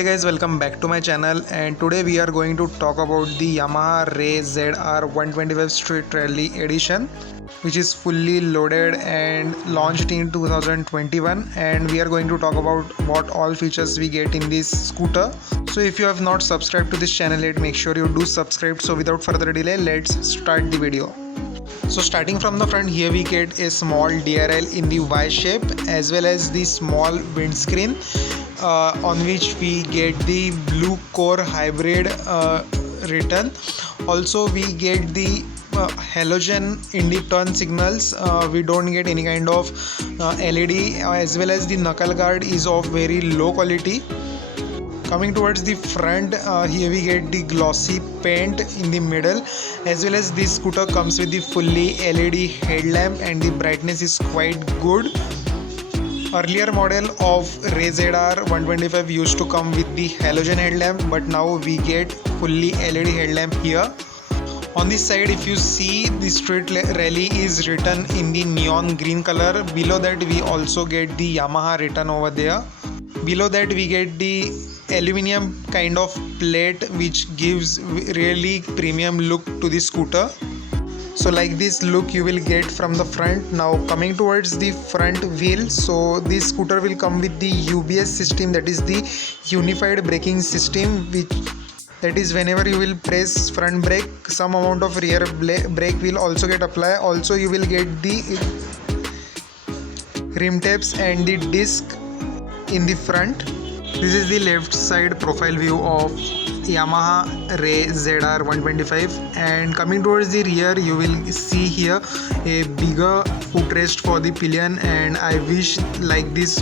Hey guys, welcome back to my channel, and today we are going to talk about the Yamaha Ray ZR 125 Street Rally Edition, which is fully loaded and launched in 2021. And we are going to talk about what all features we get in this scooter. So if you have not subscribed to this channel yet, make sure you do subscribe. So without further delay, let's start the video. So starting from the front, here we get a small DRL in the Y shape, as well as the small windscreen on which we get the blue core hybrid written. Also we get the halogen in the turn signals. We don't get any kind of LED, as well as the knuckle guard is of very low quality. Coming towards the front, here we get the glossy paint in the middle, as well as this scooter comes with the fully LED headlamp and the brightness is quite good. Earlier model of Ray ZR 125 used to come with the halogen headlamp, but now we get fully LED headlamp here. On this side, if you see, the Street Rally is written in the neon green color. Below that we also get the Yamaha written over there. Below that we get the aluminium kind of plate, which gives really premium look to the scooter. So like this look you will get from the front. Now coming towards the front wheel, so this scooter will come with the UBS system, that is the unified braking system, that is whenever you will press front brake, some amount of rear brake will also get applied. Also you will get the rim taps and the disc in the front. This is the left side profile view of Yamaha Ray ZR 125, and coming towards the rear you will see here a bigger footrest for the pillion, and I wish like this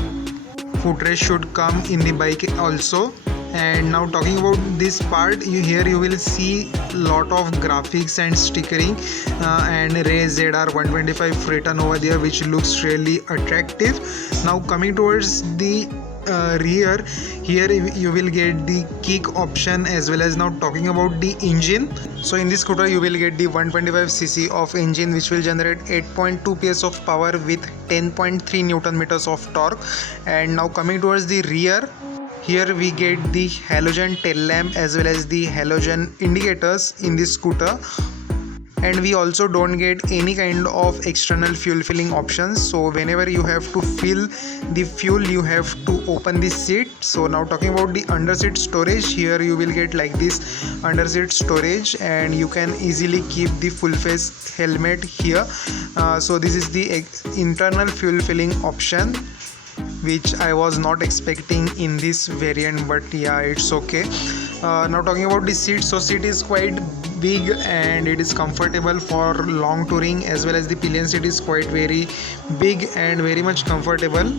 footrest should come in the bike also. And now talking about this part, here you will see lot of graphics and stickering and Ray ZR 125 written over there, which looks really attractive. Now coming towards the rear, here you will get the kick option, as well as now talking about the engine. So in this scooter you will get the 125cc of engine, which will generate 8.2 PS of power with 10.3 Newton meters of torque. And now coming towards the rear, here we get the halogen tail lamp as well as the halogen indicators in this scooter. And we also don't get any kind of external fuel filling options, so whenever you have to fill the fuel you have to open the seat. So now talking about the underseat storage, here you will get like this underseat storage, and you can easily keep the full face helmet here. So this is the internal fuel filling option, which I was not expecting in this variant, but yeah, it's okay. Now talking about the seat, so seat is quite big and it is comfortable for long touring, as well as the pillion seat is quite very big and very much comfortable.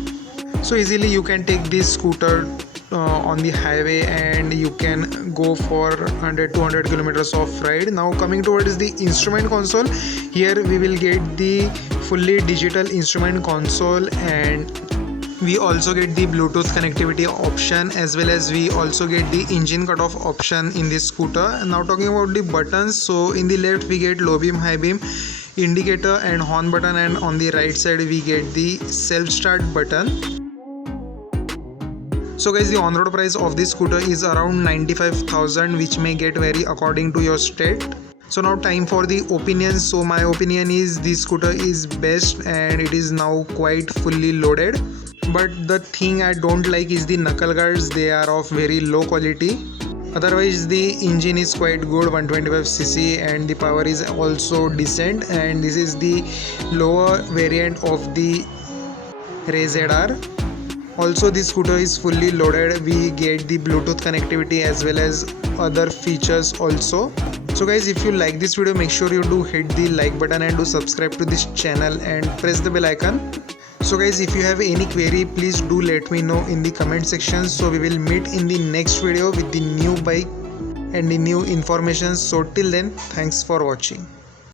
So easily you can take this scooter on the highway and you can go for 100-200 kilometers of ride. Now coming towards the instrument console, here we will get the fully digital instrument console, and we also get the Bluetooth connectivity option, as well as we also get the engine cutoff option in this scooter. Now talking about the buttons, so in the left we get low beam, high beam, indicator and horn button, and on the right side we get the self start button. So guys, the on-road price of this scooter is around 95,000, which may get vary according to your state. So now time for the opinions. So my opinion is this scooter is best and it is now quite fully loaded. But the thing I don't like is the knuckle guards, they are of very low quality. Otherwise the engine is quite good, 125cc, and the power is also decent. And this is the lower variant of the Ray ZR. Also this scooter is fully loaded, we get the Bluetooth connectivity as well as other features also. So guys, if you like this video, make sure you do hit the like button and do subscribe to this channel and press the bell icon. So guys, if you have any query, please do let me know in the comment section. So we will meet in the next video with the new bike and the new information. So till then, thanks for watching.